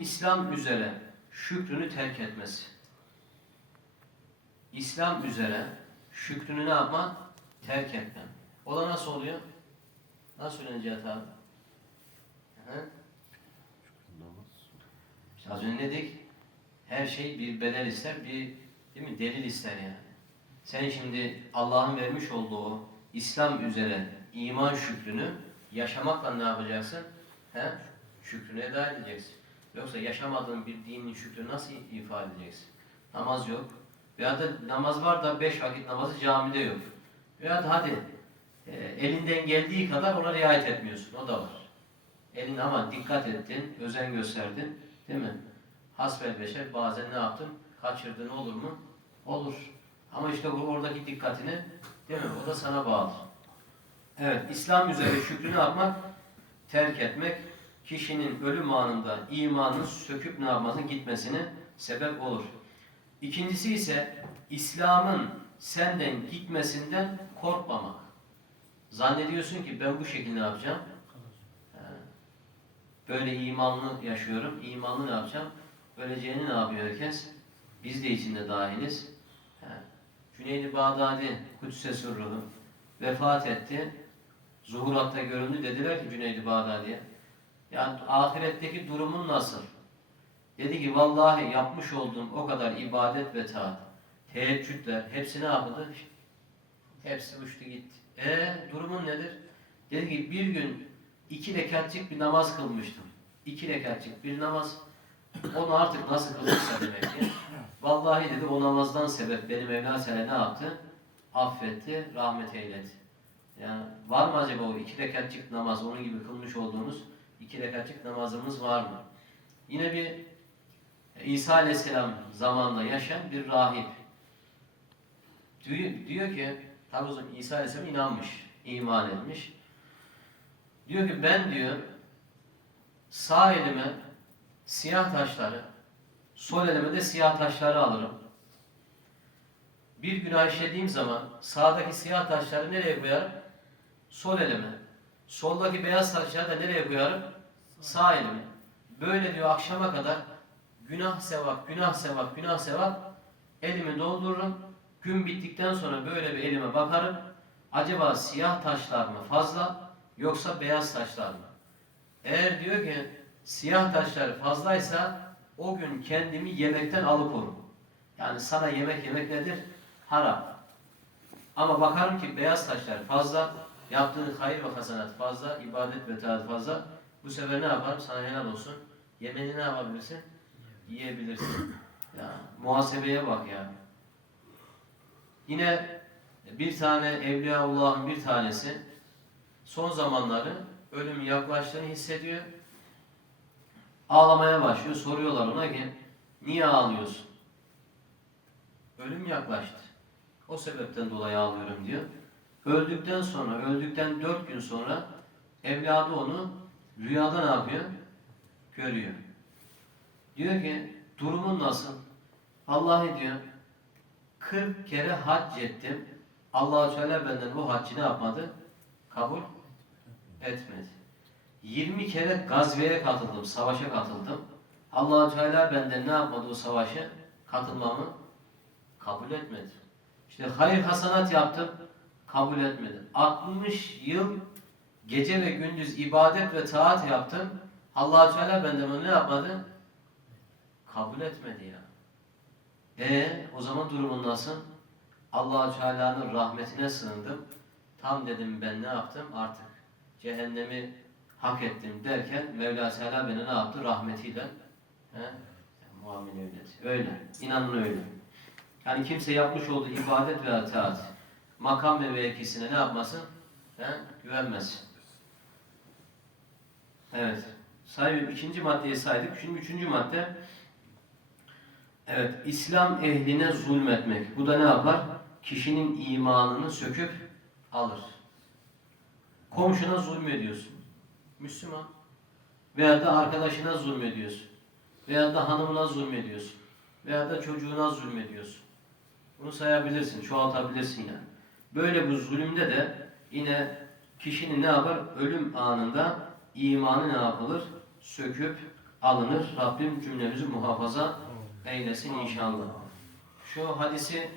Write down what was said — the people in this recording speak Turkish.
İslam üzere şükrünü terk etmesi. İslam üzere şükrünü ne yapma? Terk etme. O da nasıl oluyor? Nasıl abi? Hı? İşte az önce dedik? Her şey bir bedel ister, bir değil mi? Delil ister yani. Sen şimdi Allah'ın vermiş olduğu İslam üzere iman şükrünü yaşamakla ne yapacaksın? He? Şükrünü eda edeceksin. Yoksa yaşamadığın bir dinin şükrü nasıl ifade edeceksin? Namaz yok. Veya da namaz var da beş vakit namazı camide yok. Veya da hadi e, elinden geldiği kadar ona riayet etmiyorsun. O da var. Elin ama dikkat ettin, özen gösterdin. Değil mi? Hasbel beşer bazen ne yaptın? Kaçırdın olur mu? Olur. Ama işte oradaki dikkatini değil mi? O da sana bağlı. Evet, İslam üzere şükrü ne yapmak? Terk etmek, kişinin ölüm anında imanın söküp ne yapmasın? Gitmesine sebep olur. İkincisi ise İslam'ın senden gitmesinden korkmamak. Zannediyorsun ki ben bu şekilde ne yapacağım? Böyle imanlı yaşıyorum. İmanlı ne yapacağım? Öleceğini ne yapıyor herkes? Biz de içinde dahiliz. Cüneydi Bağdadi Kudüs'e sürruhu vefat etti. Zuhuratta göründü. Dediler ki Cüneydi Bağdadi'ye yani ahiretteki durumun nasıl? Dedi ki vallahi yapmış olduğum o kadar ibadet ve taat, teheccüdler hepsi ne yapıldı? Hepsi uçtu gitti. E durumun nedir? Dedi ki bir gün iki rekatçık bir namaz kılmıştım. İki rekatçık bir namaz. Onu artık nasıl kılmışsa demek ki. Vallahi dedi o namazdan sebep benim Mevla Teala ne yaptı? Affetti, rahmet eyledi. Yani var mı acaba o iki rekatçık namaz, onun gibi kılmış olduğumuz iki rekatçık namazımız var mı? Yine bir İsa Aleyhisselam zamanında yaşayan bir rahip. Diyor, ki, tabi İsa Aleyhisselam inanmış, iman etmiş. Diyor ki ben diyor sağ elime siyah taşları, sol elime de siyah taşları alırım. Bir günah işlediğim zaman sağdaki siyah taşları nereye koyarım? Sol elime. Soldaki beyaz taşları da nereye koyarım? Sağ elime. Böyle diyor akşama kadar günah sevap, günah sevap, günah sevap elimi doldururum. Gün bittikten sonra böyle bir elime bakarım. Acaba siyah taşlar mı fazla yoksa beyaz taşlar mı? Eğer diyor ki siyah taşlar fazlaysa o gün kendimi yemekten alıkorum. Yani sana yemek yemek nedir? Haram. Ama bakarım ki beyaz taşlar fazla, yaptığın hayır ve hasenat fazla, ibadet ve taat fazla. Bu sefer ne yaparım? Sana helal olsun. Yemeni ne yapabilirsin? Yiyebilirsin. Ya muhasebeye bak ya. Yine bir tane Evliyaullah'ın bir tanesi son zamanları ölüm yaklaştığını hissediyor. Ağlamaya başlıyor. Soruyorlar ona ki niye ağlıyorsun? Ölüm yaklaştı. O sebepten dolayı ağlıyorum diyor. Öldükten sonra, öldükten dört gün sonra evladı onu rüyada ne yapıyor? Görüyor. Diyor ki durumun nasıl? Vallahi diyor 40 kere hac ettim. Allah-u Teala benden bu haccı ne yapmadı? Kabul etmedi. 20 kere gazveye katıldım, savaşa katıldım. Allah-u Teala benden ne yapmadı o savaşa? Katılmamı kabul etmedi. İşte hayır hasanat yaptım, kabul etmedi. 60 yıl gece ve gündüz ibadet ve taat yaptım. Allah-u Teala benden onu ne yapmadı? Kabul etmedi ya. E o zaman durumun nasıl? Allah-u Teala'nın rahmetine sığındım. Tam dedim ben ne yaptım artık cehennemi hak ettim derken Mevla Teala beni ne yaptı? Rahmetiyle he? muamele öyle. Öyle. İnanın öyle. Yani kimse yapmış olduğu ibadet ve taat makam ve mevkisine ne yapmasın? He? Güvenmesin. Evet. Sayıyorum ikinci maddeyi saydık. Şimdi üçüncü madde Evet, İslam ehline zulmetmek. Bu da ne yapar? Kişinin imanını söküp alır. Komşuna zulmediyorsun. Müslüman. Veya da arkadaşına zulmediyorsun. Veya da hanımına zulmediyorsun. Veya da çocuğuna zulmediyorsun. Bunu sayabilirsin, çoğaltabilirsin yani. Böyle bu zulümde de yine kişinin ne yapar? Ölüm anında imanı ne yapılır? Söküp alınır. Rabbim cümlemizi muhafaza eylesin inşallah. Şu hadisi